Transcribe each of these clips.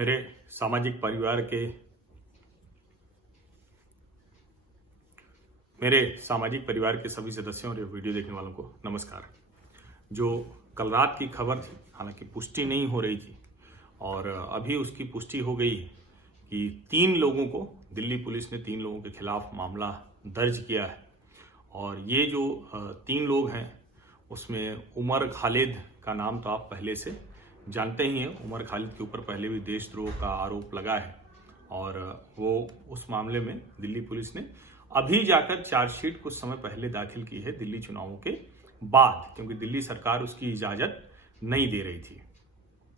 मेरे सामाजिक परिवार के सभी सदस्यों और ये वीडियो देखने वालों को नमस्कार। जो कल रात की खबर थी, हालांकि पुष्टि नहीं हो रही थी और अभी उसकी पुष्टि हो गई कि दिल्ली पुलिस ने 3 लोगों के खिलाफ मामला दर्ज किया है। और ये जो 3 लोग हैं उसमें उमर खालिद का नाम तो आप पहले से जानते ही हैं। उमर खालिद के ऊपर पहले भी देशद्रोह का आरोप लगा है और वो उस मामले में दिल्ली पुलिस ने अभी जाकर चार्जशीट कुछ समय पहले दाखिल की है, दिल्ली चुनावों के बाद, क्योंकि दिल्ली सरकार उसकी इजाजत नहीं दे रही थी।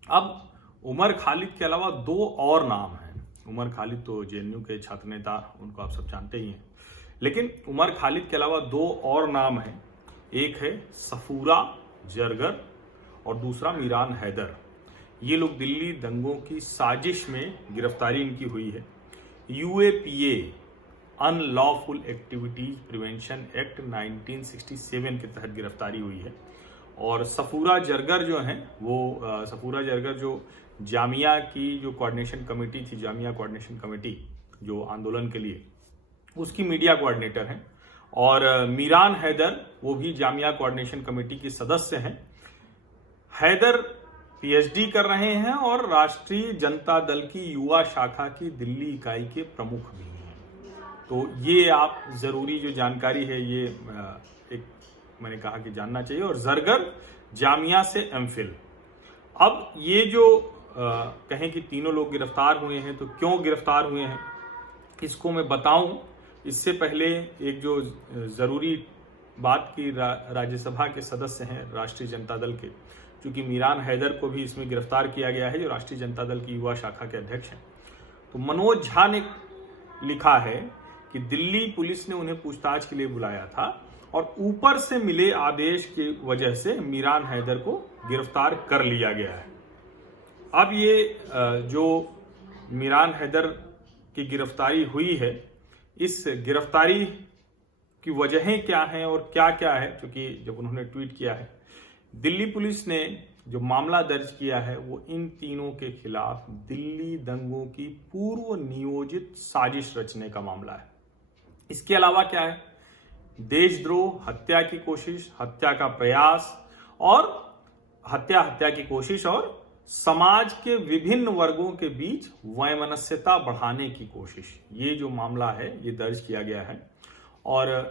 अब उमर खालिद के अलावा 2 और नाम हैं। उमर खालिद तो जेएनयू के छात्र नेता, उनको आप सब जानते ही हैं, लेकिन उमर खालिद के अलावा 2 और नाम हैं। एक है सफूरा जरगर और दूसरा मीरान हैदर। ये लोग दिल्ली दंगों की साजिश में गिरफ्तारी इनकी हुई है। UAPA unlawful activities prevention act 1967 के तहत गिरफ्तारी हुई है। और सफूरा जरगर जो हैं वो सफूरा जरगर जो जामिया की जो कोऑर्डिनेशन कमेटी थी, जामिया कोऑर्डिनेशन कमेटी जो आंदोलन के लिए, उसकी मीडिया कोऑर्डिनेटर हैं। और मीरान हैदर वो भी जामिया कोऑर्डिनेशन कमेटी के सदस्य हैं। हैदर पीएचडी कर रहे हैं और राष्ट्रीय जनता दल की युवा शाखा की दिल्ली इकाई के प्रमुख भी हैं। तो ये आप जरूरी जो जानकारी है ये एक मैंने कहा कि जानना चाहिए। और जरगर जामिया से एमफिल। अब ये जो कहें कि तीनों लोग गिरफ्तार हुए हैं, तो क्यों गिरफ्तार हुए हैं इसको मैं बताऊं इससे पहले एक जो जरूरी बात की राज्यसभा के सदस्य हैं राष्ट्रीय जनता दल के, क्योंकि मीरान हैदर को भी इसमें गिरफ्तार किया गया है, जो राष्ट्रीय जनता दल की युवा शाखा के अध्यक्ष हैं। तो मनोज झा ने लिखा है कि दिल्ली पुलिस ने उन्हें पूछताछ के लिए बुलाया था और ऊपर से मिले आदेश की वजह से मीरान हैदर को गिरफ्तार कर लिया गया है। अब ये जो मीरान हैदर की गिरफ्तारी हुई है, इस गिरफ्तारी की वजहें क्या हैं और क्या क्या है, क्योंकि जब उन्होंने ट्वीट किया है, दिल्ली पुलिस ने जो मामला दर्ज किया है वो इन तीनों के खिलाफ दिल्ली दंगों की पूर्व नियोजित साजिश रचने का मामला है। इसके अलावा क्या है, देशद्रोह, हत्या की कोशिश, हत्या का प्रयास और हत्या की कोशिश और समाज के विभिन्न वर्गों के बीच वैमनस्यता बढ़ाने की कोशिश, ये जो मामला है ये दर्ज किया गया है। और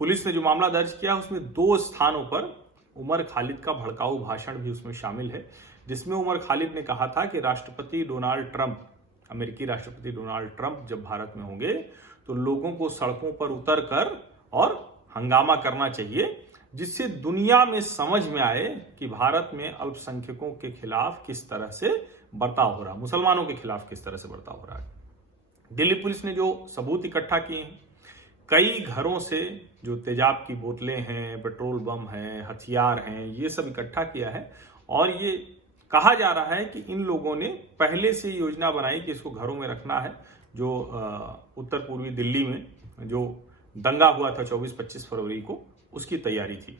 पुलिस ने जो मामला दर्ज किया उसमें 2 स्थानों पर उमर खालिद का भड़काऊ भाषण भी उसमें शामिल है, जिसमें उमर खालिद ने कहा था कि अमेरिकी राष्ट्रपति डोनाल्ड ट्रंप जब भारत में होंगे तो लोगों को सड़कों पर उतर कर और हंगामा करना चाहिए, जिससे दुनिया में समझ में आए कि भारत में अल्पसंख्यकों के खिलाफ किस तरह से बर्ताव हो रहा है, मुसलमानों के खिलाफ किस तरह से बर्ताव हो रहा है। दिल्ली पुलिस ने जो सबूत इकट्ठा किए हैं, कई घरों से जो तेजाब की बोतलें हैं, पेट्रोल बम हैं, हथियार हैं, ये सब इकट्ठा किया है। और ये कहा जा रहा है कि इन लोगों ने पहले से योजना बनाई कि इसको घरों में रखना है। जो उत्तर पूर्वी दिल्ली में जो दंगा हुआ था 24-25 फरवरी को, उसकी तैयारी थी।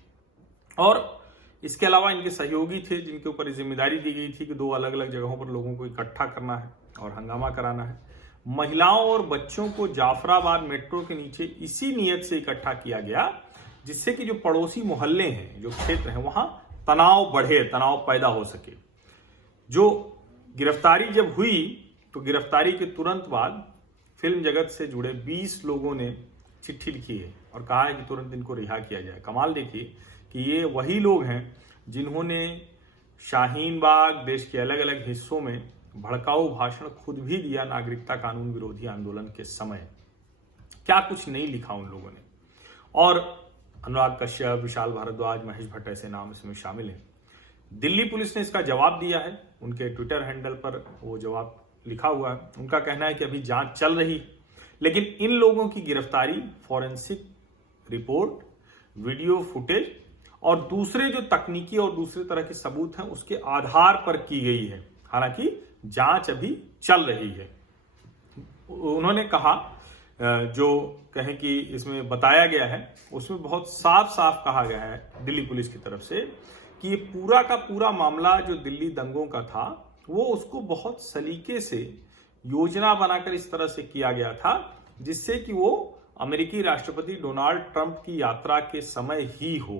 और इसके अलावा इनके सहयोगी थे जिनके ऊपर जिम्मेदारी दी गई थी कि 2 अलग अलग जगहों पर लोगों को इकट्ठा करना है और हंगामा कराना है। महिलाओं और बच्चों को जाफराबाद मेट्रो के नीचे इसी नियत से इकट्ठा किया गया जिससे कि जो पड़ोसी मोहल्ले हैं, जो क्षेत्र हैं, वहां तनाव बढ़े, तनाव पैदा हो सके। जो गिरफ्तारी जब हुई तो गिरफ्तारी के तुरंत बाद फिल्म जगत से जुड़े 20 लोगों ने चिट्ठी लिखी है और कहा है कि तुरंत इनको रिहा किया जाए। कमाल देखिए कि ये वही लोग हैं जिन्होंने शाहीन बाग, देश के अलग अलग हिस्सों में भड़काऊ भाषण खुद भी दिया नागरिकता कानून विरोधी आंदोलन के समय। क्या कुछ नहीं लिखा उन लोगों ने। और अनुराग कश्यप, विशाल भारद्वाज, महेश भट्ट ऐसे नाम इसमें शामिल हैं। दिल्ली पुलिस ने इसका जवाब दिया है, उनके ट्विटर हैंडल पर वो जवाब लिखा हुआ है। उनका कहना है कि अभी जांच चल रही है, लेकिन इन लोगों की गिरफ्तारी फॉरेंसिक रिपोर्ट, वीडियो फुटेज और दूसरे जो तकनीकी और दूसरे तरह के सबूत हैं उसके आधार पर की गई है। हालांकि जांच अभी चल रही है। उन्होंने कहा, जो कहें कि इसमें बताया गया है उसमें बहुत साफ साफ कहा गया है दिल्ली पुलिस की तरफ से कि ये पूरा का पूरा मामला जो दिल्ली दंगों का था वो उसको बहुत सलीके से योजना बनाकर इस तरह से किया गया था जिससे कि वो अमेरिकी राष्ट्रपति डोनाल्ड ट्रंप की यात्रा के समय ही हो।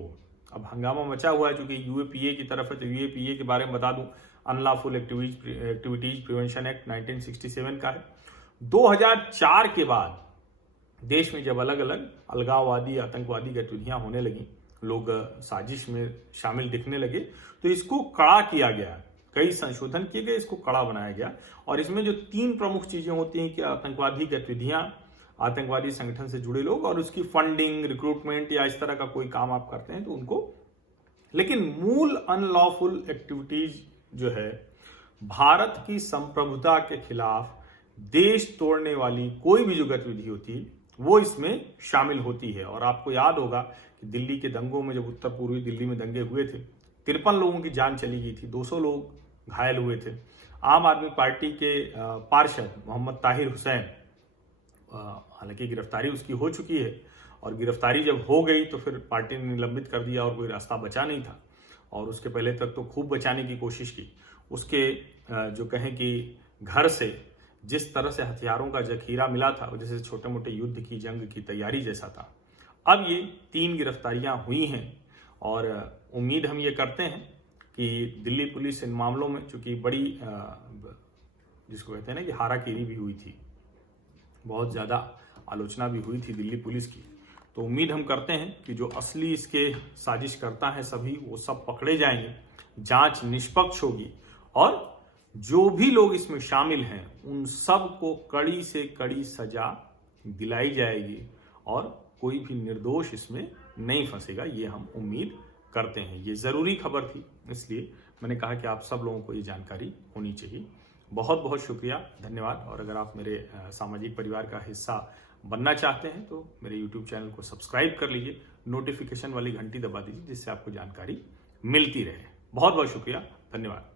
अब हंगामा मचा हुआ है क्योंकि यूएपीए की तरफ है, तो यूएपीए के बारे में बता दूं, अनलॉफुल एक्टिविटीज प्रिवेंशन एक्ट 1967 का है। 2004 के बाद देश में जब अलग अलग अलगाववादी आतंकवादी गतिविधियां होने लगी, लोग साजिश में शामिल दिखने लगे, तो इसको कड़ा किया गया, कई संशोधन किए गए, इसको कड़ा बनाया गया। और इसमें जो 3 प्रमुख चीजें होती हैं कि आतंकवादी गतिविधियां, आतंकवादी संगठन से जुड़े लोग और उसकी फंडिंग, रिक्रूटमेंट या इस तरह का कोई काम आप करते हैं तो उनको। लेकिन मूल अनलॉफुल एक्टिविटीज जो है, भारत की संप्रभुता के खिलाफ देश तोड़ने वाली कोई भी जो गतिविधि होती है वो इसमें शामिल होती है। और आपको याद होगा कि दिल्ली के दंगों में, जब उत्तर पूर्वी दिल्ली में दंगे हुए थे, 53 लोगों की जान चली गई थी, 200 लोग घायल हुए थे। आम आदमी पार्टी के पार्षद मोहम्मद ताहिर हुसैन, हालांकि गिरफ्तारी उसकी हो चुकी है, और गिरफ्तारी जब हो गई तो फिर पार्टी ने निलंबित कर दिया और कोई रास्ता बचा नहीं था। और उसके पहले तक तो खूब बचाने की कोशिश की। उसके जो कहें कि घर से जिस तरह से हथियारों का जखीरा मिला था, जैसे छोटे मोटे युद्ध की, जंग की तैयारी जैसा था। अब ये 3 गिरफ्तारियां हुई हैं और उम्मीद हम ये करते हैं कि दिल्ली पुलिस इन मामलों में, चूंकि बड़ी जिसको कहते हैं ना कि हाराकीरी भी हुई थी, बहुत ज़्यादा आलोचना भी हुई थी दिल्ली पुलिस की, तो उम्मीद हम करते हैं कि जो असली इसके साजिश करता है सभी, वो सब पकड़े जाएंगे, जांच निष्पक्ष होगी और जो भी लोग इसमें शामिल हैं उन सब को कड़ी से कड़ी सजा दिलाई जाएगी और कोई भी निर्दोष इसमें नहीं फंसेगा, ये हम उम्मीद करते हैं। ये ज़रूरी खबर थी, इसलिए मैंने कहा कि आप सब लोगों को ये जानकारी होनी चाहिए। बहुत बहुत शुक्रिया, धन्यवाद। और अगर आप मेरे सामाजिक परिवार का हिस्सा बनना चाहते हैं तो मेरे YouTube चैनल को सब्सक्राइब कर लीजिए, नोटिफिकेशन वाली घंटी दबा दीजिए जिससे आपको जानकारी मिलती रहे। बहुत बहुत शुक्रिया, धन्यवाद।